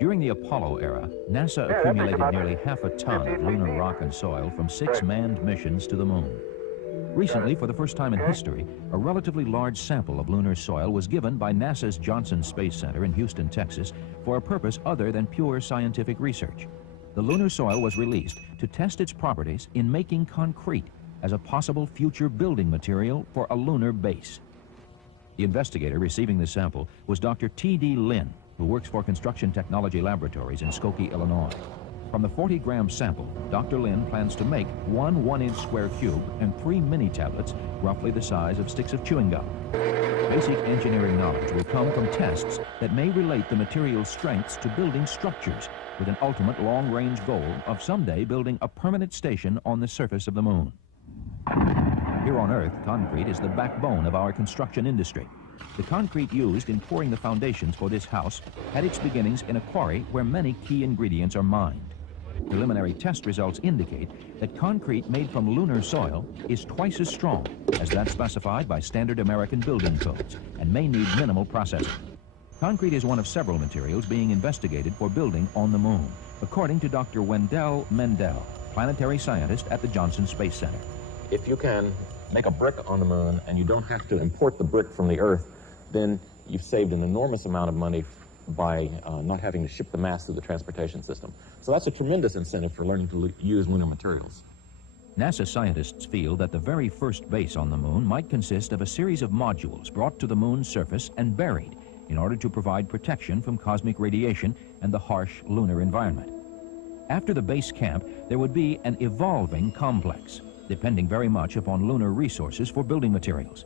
During the Apollo era, NASA accumulated nearly half a ton of lunar rock and soil from 6 manned missions to the moon. Recently, for the first time in history, a relatively large sample of lunar soil was given by NASA's Johnson Space Center in Houston, Texas, for a purpose other than pure scientific research. The lunar soil was released to test its properties in making concrete as a possible future building material for a lunar base. The investigator receiving the sample was Dr. T.D. Lin, who works for Construction Technology Laboratories in Skokie, Illinois. From the 40-gram sample, Dr. Lin plans to make one 1-inch square cube and 3 mini tablets roughly the size of sticks of chewing gum. Basic engineering knowledge will come from tests that may relate the material's strengths to building structures, with an ultimate long-range goal of someday building a permanent station on the surface of the moon. Here on Earth, concrete is the backbone of our construction industry. The concrete used in pouring the foundations for this house had its beginnings in a quarry where many key ingredients are mined. Preliminary test results indicate that concrete made from lunar soil is twice as strong as that specified by standard American building codes and may need minimal processing. Concrete is one of several materials being investigated for building on the moon, according to Dr. Wendell Mendel, planetary scientist at the Johnson Space Center. If you can make a brick on the moon and you don't have to import the brick from the Earth, then you've saved an enormous amount of money by not having to ship the mass through the transportation system. So that's a tremendous incentive for learning to use lunar materials. NASA scientists feel that the very first base on the moon might consist of a series of modules brought to the moon's surface and buried in order to provide protection from cosmic radiation and the harsh lunar environment. After the base camp, there would be an evolving complex, depending very much upon lunar resources for building materials.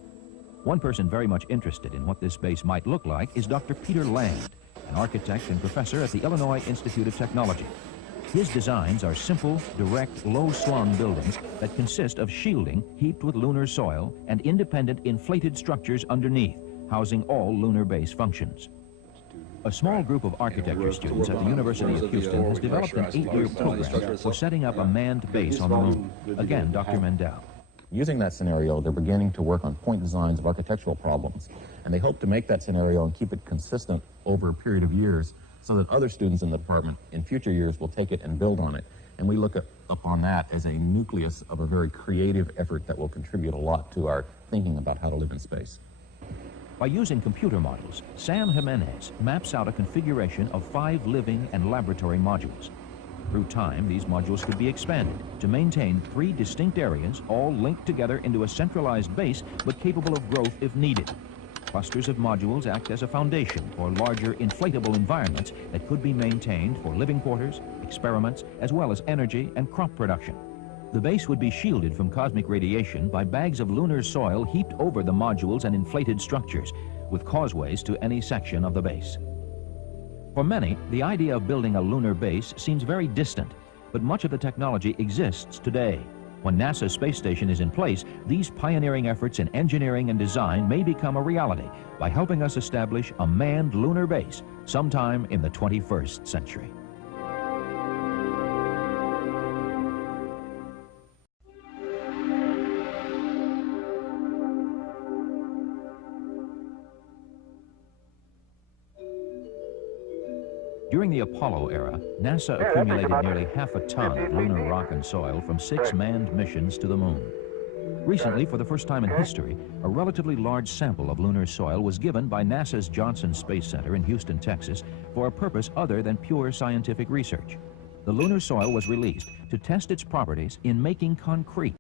One person very much interested in what this base might look like is Dr. Peter Land, an architect and professor at the Illinois Institute of Technology. His designs are simple, direct, low-slung buildings that consist of shielding heaped with lunar soil and independent inflated structures underneath, housing all lunar base functions. A small group of architecture students at the University of Houston has developed an 8-year program for setting up a manned base on the moon. Again, Dr. Mendel. Using that scenario, they're beginning to work on point designs of architectural problems, and they hope to make that scenario and keep it consistent over a period of years so that other students in the department in future years will take it and build on it. And we look upon that as a nucleus of a very creative effort that will contribute a lot to our thinking about how to live in space. By using computer models, Sam Jimenez maps out a configuration of 5 living and laboratory modules. Through time, these modules could be expanded to maintain 3 distinct areas, all linked together into a centralized base, but capable of growth if needed. Clusters of modules act as a foundation for larger inflatable environments that could be maintained for living quarters, experiments, as well as energy and crop production. The base would be shielded from cosmic radiation by bags of lunar soil heaped over the modules and inflated structures, with causeways to any section of the base. For many, the idea of building a lunar base seems very distant, but much of the technology exists today. When NASA's space station is in place, these pioneering efforts in engineering and design may become a reality by helping us establish a manned lunar base sometime in the 21st century. During the Apollo era, NASA accumulated nearly half a ton of lunar rock and soil from 6 manned missions to the moon. Recently, for the first time in history, a relatively large sample of lunar soil was given by NASA's Johnson Space Center in Houston, Texas, for a purpose other than pure scientific research. The lunar soil was released to test its properties in making concrete